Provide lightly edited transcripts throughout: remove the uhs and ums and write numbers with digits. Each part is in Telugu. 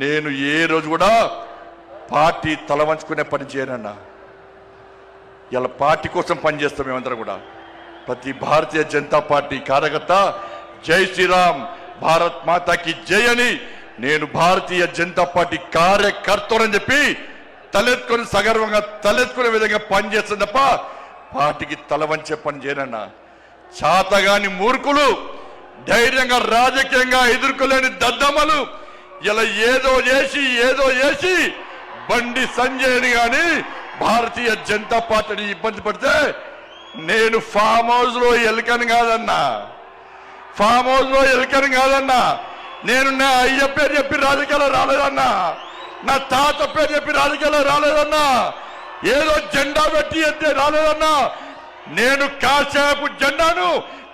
నేను ఏ రోజు కూడా పార్టీ తల వంచుకునే పని చేయనన్నా. ఇలా పార్టీ కోసం పనిచేస్తాం మేమందరం కూడా. ప్రతి భారతీయ జనతా పార్టీ కార్యకర్త జై శ్రీరామ్, భారత్ మాతాకి జై అని నేను భారతీయ జనతా పార్టీ కార్యకర్తనని చెప్పి తలెత్తుకొని సగర్వంగా తలెత్తుకునే విధంగా పనిచేస్తుంది తప్ప పార్టీకి తల వంచే పని చేయనన్నా. చాతగాని మూర్ఖులు, ధైర్యంగా రాజకీయంగా ఎదుర్కోలేని దద్దమ్మలు ఇలా ఏదో చేసి బండి సంజయ్ని గాని భారతీయ జనతా పార్టీని ఇబ్బంది పడితే నేను ఫామ్ హౌస్ లో ఎలుకని కాదన్నా, ఫామ్ హౌస్ లో ఎలుకని కాదన్నా. నేను నా అయ్య పేరు చెప్పి రాజకీయాల్లో రాలేదన్నా, నా తాత పేరు చెప్పి రాజకీయాల్లో రాలేదన్నా, ఏదో జెండా పెట్టి ఎత్తే రాలేదన్నా. నేను కాశాపు జెండాను,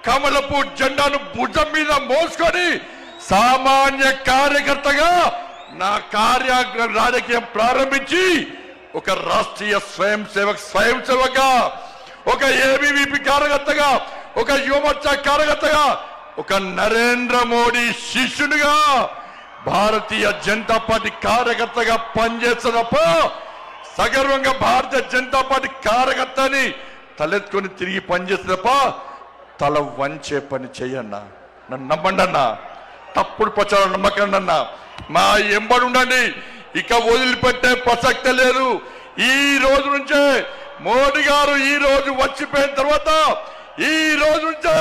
కమలపు జెండాను భుజం మీద మోసుకొని సామాన్య కార్యకర్తగా నా రాజకీయం ప్రారంభించి ఒక రాష్ట్రీయ స్వయం సేవకగా, ఒక ఏబీవీపీ కార్యకర్తగా, ఒక యువమోర్చా కార్యకర్తగా, ఒక నరేంద్ర మోడీ శిష్యునిగా భారతీయ జనతా పార్టీ కార్యకర్తగా పనిచేస్తున్నప్ప సగర్వంగా భారతీయ జనతా పార్టీ కార్యకర్తని తలెత్తుకొని తిరిగి పనిచేస్తున్నప్ప తల వంచే పని చెయ్యన్నా. నన్ను నమ్మండి అన్నా, తప్పుడు ప్రచారం నమ్మకండి అన్నా. మా ఎంబడి ఉండండి, ఇక వదిలిపెట్టే ప్రసక్తే లేదు. ఈ రోజు నుంచే మోడీ గారు ఈ రోజు వచ్చిపోయిన తర్వాత ఈ రోజు నుంచే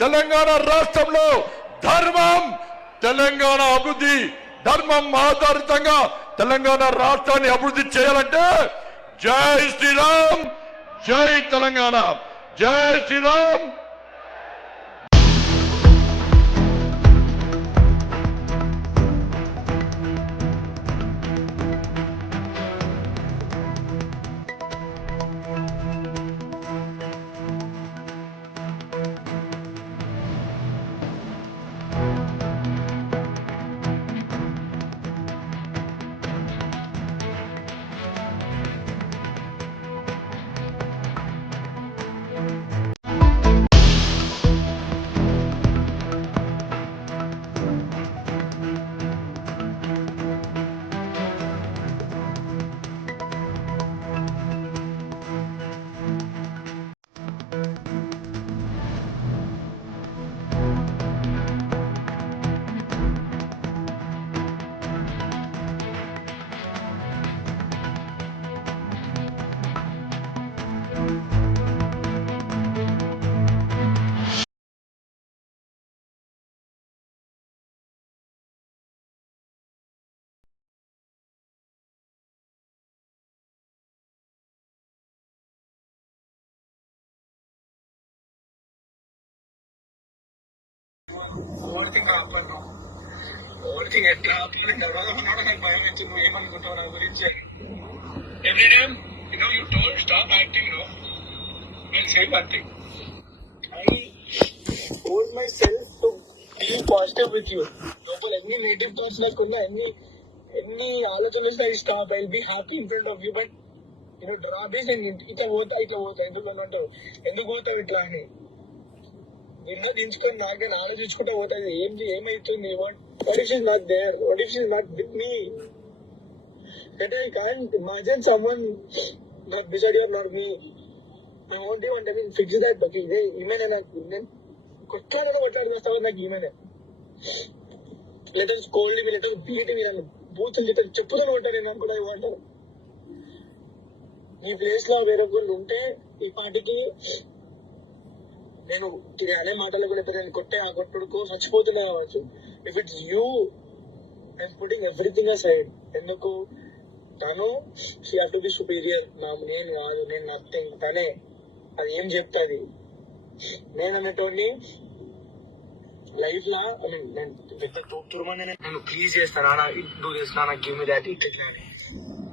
తెలంగాణ రాష్ట్రంలో ధర్మం, తెలంగాణ అభివృద్ధి, ధర్మం ఆధారితంగా తెలంగాణ రాష్ట్రాన్ని అభివృద్ధి చేయాలంటే జై శ్రీరామ్, జై తెలంగాణ, జై శ్రీరామ్. ఓవర్థింగ్ ఆపను, ఓవర్థింగ్ ఎట్లా ఆపని తర్వాత ఉన్నాడు. నాకు భయం వచ్చి నువ్వు ఏమనుకుంటావు నా గురించి. Every time you told stop acting, no will save acting. I told myself to be positive with you. లోపల ఎన్ని నెగిటివ్ థాట్స్ లేకున్నా, ఎన్ని ఆలోచనలు వస్తే I stop, I will be happy in front of you. But డ్రాబేస్ నేను ఇట్లా పోతా ఎందుకు అంటావు, ఎందుకు పోతావు ఇట్లా అని దించుకొని నాకు నేను ఆలోచించుకుంటా పోతుంది. ఏమైతుంది, what if she's not there, what if she's not with me, that I can't imagine someone not beside you or not me. I want you and I mean fix that. But ఈమెనే నాకు నేను కొట్లాడేస్తావా, నాకు ఈమెనే లేదా స్కోల్డ్ మీ లేదా బీటింగ్ నన్ను బూతులు చెప్పుతూనే ఉంటాను. నేను కూడా ఇవ్వంటాను. ఈ ప్లేస్ లో వేరే వాళ్ళు ఉంటే ఈ పార్టీకి నేను అనే మాటలు కూడా నేను కొట్టే ఆ కొట్టుడుకో చచ్చిపోతున్నా కావచ్చు. If it's you I'm putting everything aside. ఎందుకు తను she have to be superior, నేను కాదు, నేను నథింగ్, తనే అది ఏం చెప్తాది. నేను అనేటోని లైఫ్ లా నేను పెద్ద తోపుతురమని నేను ప్లీజ్ చేస్తాను, డూ దిస్ నా, గివ్ మీ దాట్, ఇట్లా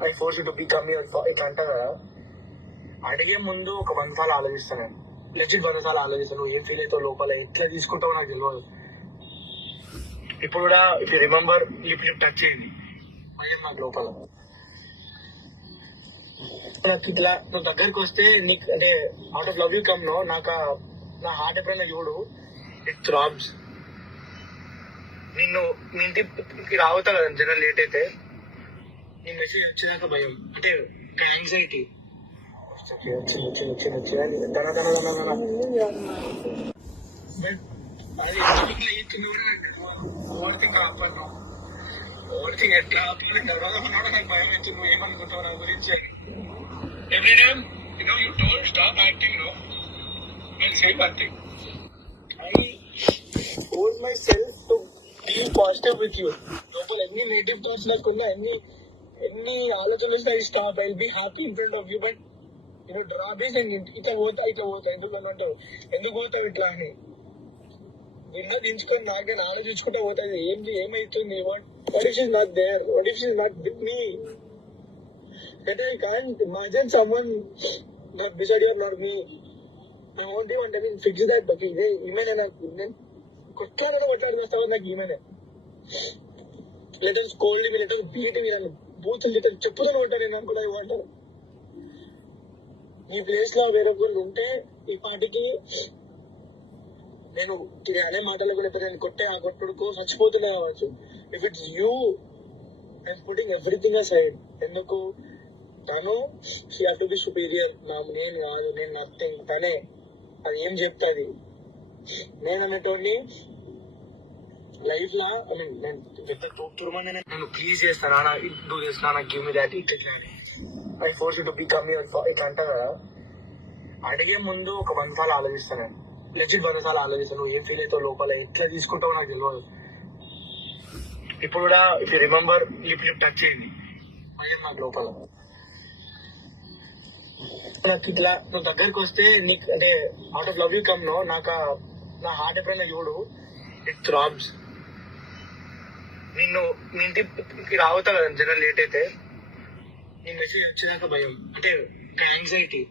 I force you to become your ఇట్లా అంటా కదా. అడిగే ముందు ఒక 100 సార్లు ఆలోచిస్తాను. నేను లెజిట్ 100 సార్లు ఆలోచిస్తాను. నువ్వు ఏం ఫీల్ అవుతావు లోపల, ఎట్లా తీసుకుంటావు నాకు తెలియదు. ఇప్పుడు కూడా if you remember lip touch చేయండి మళ్ళీ నాకు లోపల. నాకు ఇట్లా నువ్వు దగ్గరికి వస్తే నీకు అంటే out of love you come no, నాకు నా హార్ట్ ఎప్పుడైనా చూడు, ఇట్ థ్రాబ్స్. నిన్ను మీ ఇంటికి రావుతా కదా జర లేట్ అయితే నీ మెసేజ్ వచ్చినాక భయం అంటే యాంగ్జైటీ అది ఓవర్ థింక్ ఆపను ఓవర్ థింక్ ఎట్లా ఆపను తర్వాత నాకు భయం వచ్చి నువ్వు ఏమనుకుంటావు నా గురించి every time you told stop acting no and same acting I told myself to be positive with you. లోపల ఎన్ని నెగిటివ్ థాట్స్ నాకున్నా ఎన్ని ఆలోచనలు వస్తే I stop I be happy in front of you but డ్రాబేస్ అండ్ ఇట్లా పోతా ఎందుకు అంటావు ఎందుకు పోతావు ఇట్లా అని నిన్న దించుకొని నాకు నేను ఆలోచించుకుంటా పోతుంది ఏమైతుంది what if is not there what if is not with me but I can't imagine someone not beside your not me I want you and I mean fix that but ఈమెనే నాకు నేను కొట్లాడుకొస్తావు నాకు ఈమెనే లెటర్ కోల్డింగ్ లెటర్ బీటింగ్ నన్ను బూతులు లెటర్ చెప్పుతూనే ఉంటాను నేను అనుకుంటా ఇవ్వంటారు ఈ ప్లేస్ లో వేరొకరు ఉంటే ఈ పాటికి నేను అనే మాటలు కూడా నేను కొట్టే ఆ కొట్టుడుకు చచ్చిపోతున్నా కావచ్చు if it's you I putting everything aside ఎందుకు తను she have to be superior నేను కాదు నేను నథింగ్ తనే అది ఏం చెప్తాది నేను అనేటోని లైఫ్ లా నేను పెద్ద తోపుతురమని నేను ప్లీజ్ చేస్తాను డూ చేస్తున్నా నాకు గివ్ మీ దాట్ ఇట్లా I force you to become your ఇట్లా అంటా కదా అడిగే ముందు ఒక 100 సార్లు ఆలోచిస్తాను లెజిట్ 100 సార్లు ఆలోచిస్తాను నువ్వు ఏం ఫీల్ అవుతావు లోపల ఎట్లా తీసుకుంటావు నాకు తెలియదు ఇప్పుడు కూడా if you remember lip touch చేయండి అదే నాకు లోపల నాకు ఇట్లా నువ్వు దగ్గరికి వస్తే నీకు అంటే out of love you come no నాకు నా హార్ట్ ఎప్పుడైనా చూడు ఇట్ థ్రాబ్స్ నిన్ను మీ ఇంటికి రావుతా కదా జర లేట్ అయితే నీ మెసేజ్ వచ్చినాక భయం అంటే యాంగ్జైటీ